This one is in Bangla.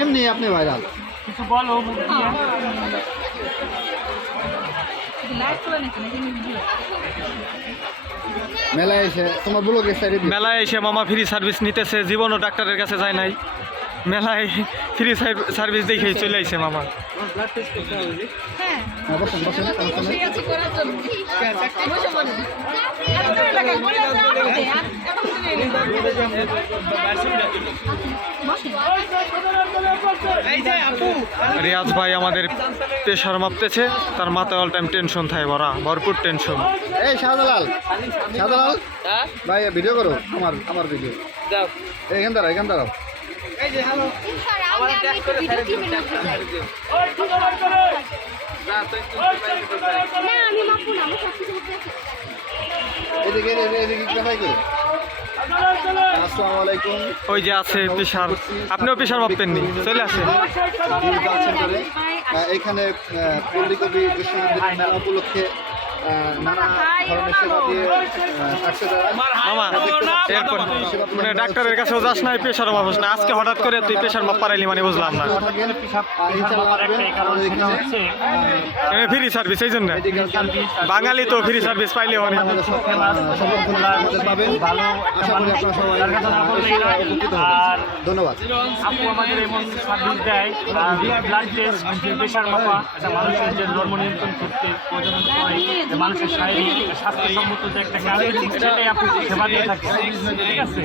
এমনি আপনি ভাইরাল কিছু বলো মুখ দিয়ে। মেলায় এসে তোমার ব্লগে সাইডে মেলায় এসে মামা ফ্রি সার্ভিস নিতেছে, জীবনও ডাক্তারের কাছে যায় নাই, মেলায় ফ্রি সার্ভিস দেখেই চলে আইছে মামা। বসেন বসেন রিয়াজ ভাই আমাদের প্রেশার মাপতেছে, তার মাথায় অল টাইম টেনশন থাকে, ভরপুর টেনশন। এই শাহজালাল শাহজালাল ভাই ভিডিও করো, আমার ভিডিও এখান দাঁড়াও এদিকে কোথায় করে। আসসালামু আলাইকুম। ওই যে আছে প্রেশার, আপনিও প্রেশার মাপতেন নি, চলে আসেন। এখানে পল্লীকবি বিশ্ববিদ্যালয় মেলা উপলক্ষে নানা ধরনের সেবা দিয়ে থাকছে মামা এরপর মানে ডাক্তারের কাছেও যাস নাই, প্রেশারও মাপস না, আজকে হঠাৎ করে তুই প্রেশার মাপ পারাইলি মানে বুঝলাম না। ফ্রি সার্ভিস এই জন্য বাঙালি তো ফ্রি সার্ভিস পাইলে অনেক ধন্যবাদ। আপু আমাদের এমন সার্ভিস দেয়, ব্লাড টেস্ট, প্রেশার মাপা, এটা মানুষের যে ধর্ম নিয়ন্ত্রণ করতে প্রয়োজন হয়, মানুষের শারীরিক স্বাস্থ্যসম্মত যে একটা কাজ, সেটাই আপু সেবা দিয়ে থাকে। ঠিক আছে।